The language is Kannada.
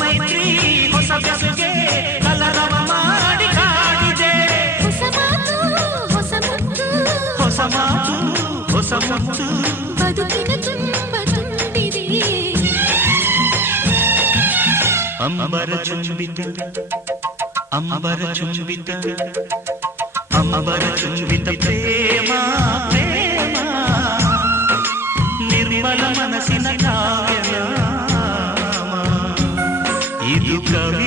ಮೈತ್ರಿ ಹೊಸ ಬೆಸುಗೆ ಕಲರವ ಮಾಡಿ ಕಾಡಿದೆ. ಹೊಸ ಮಾತು ಹೊಸ ಮುತ್ತು ಹೊಸ ಮಾತು ಹೊಸ ಮುತ್ತು ಬದುಕಿನ ತುಂಬ ತುಂಬಿದೆ. ಅಂಬರ ಚುಂಬಿತ ಅಂಬರ ಚುಂಬಿತ ಅಂಬರ ಚುಂಬಿತ ಪ್ರೇಮ ಪ್ರೇಮ ನಿರ್ಮಲ ಮನಸ್ಸಿನ ಕಾವ್ಯ ಇದು ಕವಿ